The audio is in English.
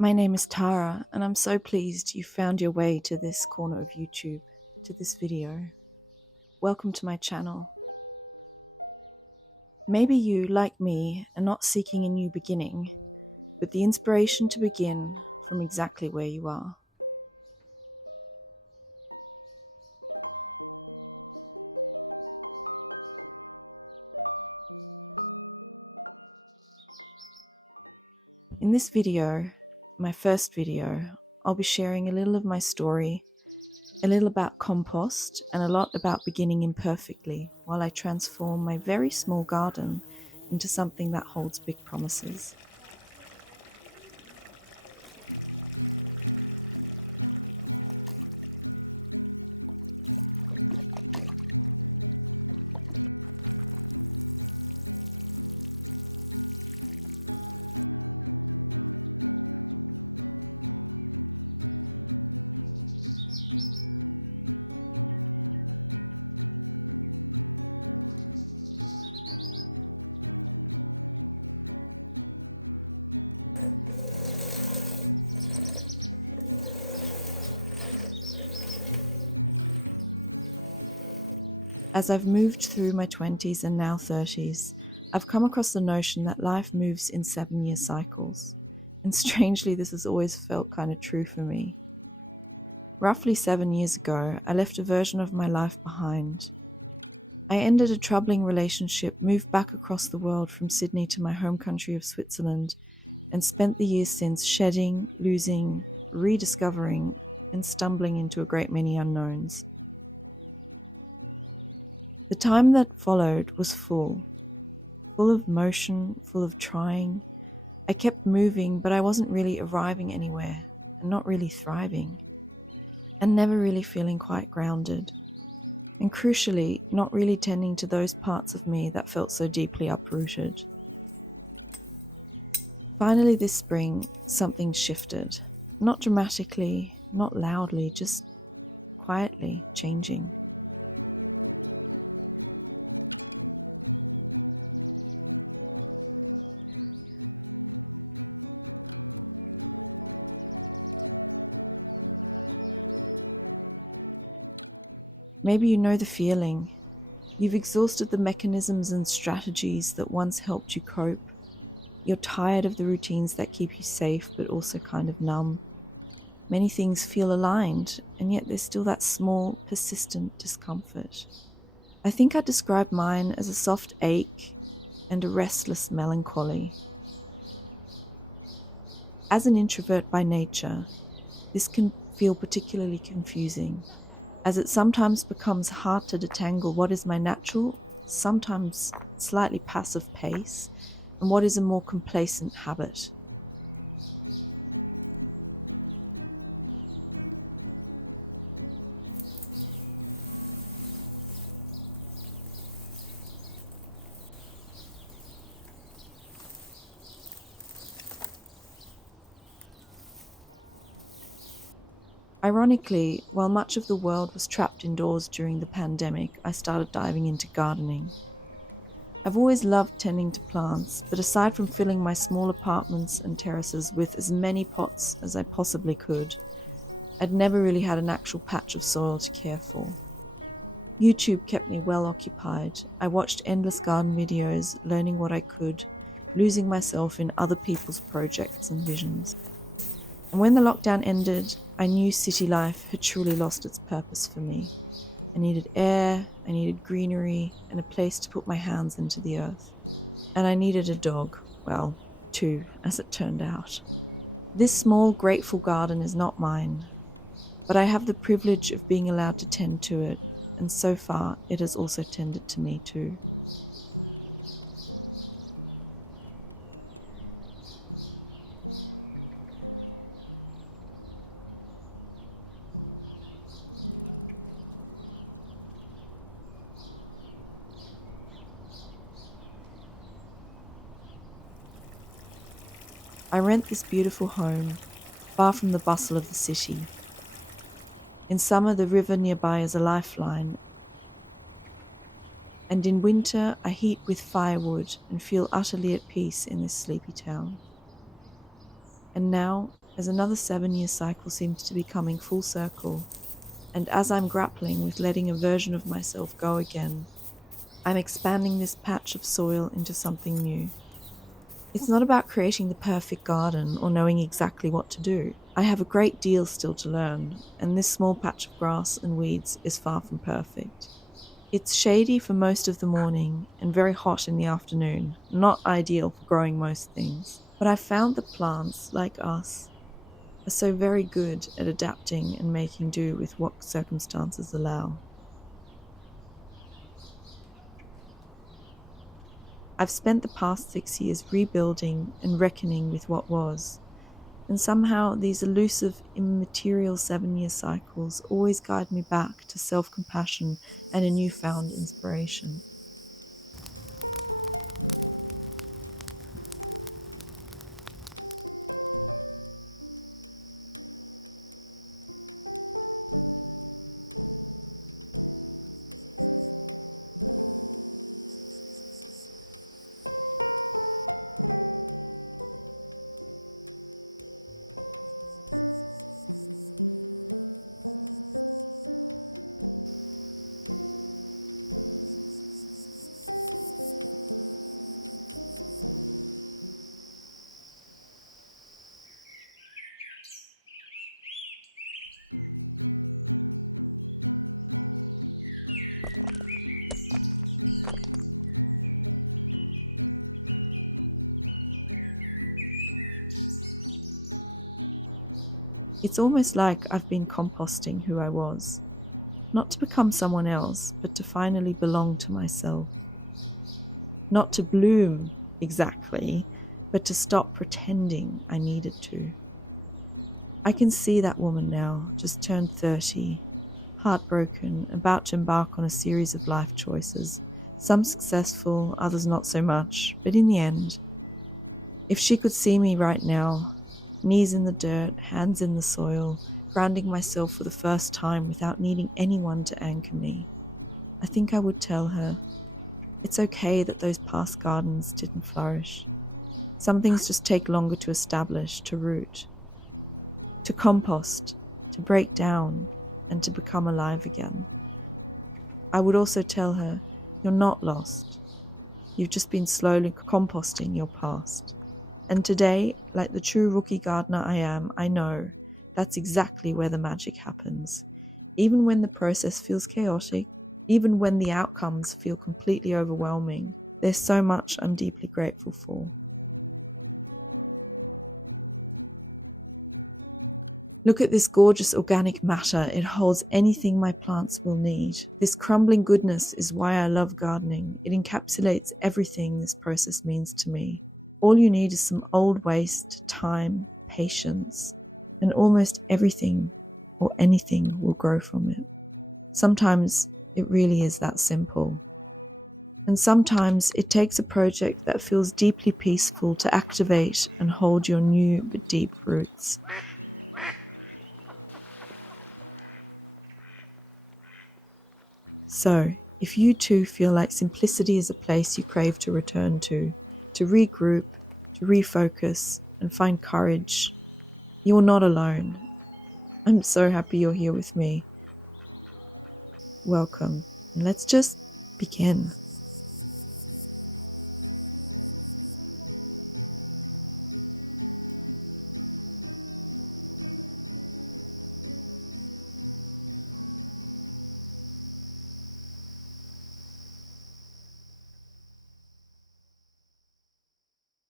My name is Tara, and I'm so pleased you found your way to this corner of YouTube, to this video. Welcome to my channel. Maybe you, like me, are not seeking a new beginning, but the inspiration to begin from exactly where you are. In this video, my first video, I'll be sharing a little of my story, a little about compost, and a lot about beginning imperfectly while I transform my very small garden into something that holds big promises. As I've moved through my 20s and now 30s, I've come across the notion that life moves in 7-year cycles. And strangely, this has always felt kind of true for me. Roughly 7 years ago, I left a version of my life behind. I ended a troubling relationship, moved back across the world from Sydney to my home country of Switzerland, and spent the years since shedding, losing, rediscovering, and stumbling into a great many unknowns. The time that followed was full of motion, full of trying. I kept moving, but I wasn't really arriving anywhere, and not really thriving, and never really feeling quite grounded. And crucially, not really tending to those parts of me that felt so deeply uprooted. Finally this spring, something shifted. Not dramatically, not loudly, just quietly changing. Maybe you know the feeling. You've exhausted the mechanisms and strategies that once helped you cope. You're tired of the routines that keep you safe but also kind of numb. Many things feel aligned, and yet there's still that small, persistent discomfort. I think I'd describe mine as a soft ache and a restless melancholy. As an introvert by nature, this can feel particularly confusing, as it sometimes becomes hard to detangle what is my natural, sometimes slightly passive pace, and what is a more complacent habit. Ironically, while much of the world was trapped indoors during the pandemic, I started diving into gardening. I've always loved tending to plants, but aside from filling my small apartments and terraces with as many pots as I possibly could, I'd never really had an actual patch of soil to care for. YouTube kept me well occupied. I watched endless garden videos, learning what I could, losing myself in other people's projects and visions. And when the lockdown ended, I knew city life had truly lost its purpose for me. I needed air, I needed greenery, and a place to put my hands into the earth. And I needed a dog. Well, 2, as it turned out. This small, grateful garden is not mine, but I have the privilege of being allowed to tend to it, and so far it has also tended to me too. I rent this beautiful home, far from the bustle of the city. In summer, the river nearby is a lifeline, and in winter, I heat with firewood and feel utterly at peace in this sleepy town. And now, as another 7-year cycle seems to be coming full circle, and as I'm grappling with letting a version of myself go again, I'm expanding this patch of soil into something new. It's not about creating the perfect garden or knowing exactly what to do. I have a great deal still to learn, and this small patch of grass and weeds is far from perfect. It's shady for most of the morning and very hot in the afternoon, not ideal for growing most things. But I've found that plants, like us, are so very good at adapting and making do with what circumstances allow. I've spent the past 6 years rebuilding and reckoning with what was, and somehow these elusive, immaterial 7-year cycles always guide me back to self-compassion and a newfound inspiration. It's almost like I've been composting who I was, not to become someone else, but to finally belong to myself. Not to bloom exactly, but to stop pretending I needed to. I can see that woman now, just turned 30, heartbroken, about to embark on a series of life choices, some successful, others not so much, but in the end, if she could see me right now, knees in the dirt, hands in the soil, grounding myself for the first time without needing anyone to anchor me, I think I would tell her, it's okay that those past gardens didn't flourish. Some things just take longer to establish, to root, to compost, to break down, and to become alive again. I would also tell her, you're not lost. You've just been slowly composting your past. And today, like the true rookie gardener I am, I know that's exactly where the magic happens. Even when the process feels chaotic, even when the outcomes feel completely overwhelming, there's so much I'm deeply grateful for. Look at this gorgeous organic matter. It holds anything my plants will need. This crumbling goodness is why I love gardening. It encapsulates everything this process means to me. All you need is some old waste, time, patience, and almost everything or anything will grow from it. Sometimes it really is that simple. And sometimes it takes a project that feels deeply peaceful to activate and hold your new but deep roots. So, if you too feel like simplicity is a place you crave to return to regroup, to refocus, and find courage, you're not alone. I'm so happy you're here with me. Welcome, and let's just begin.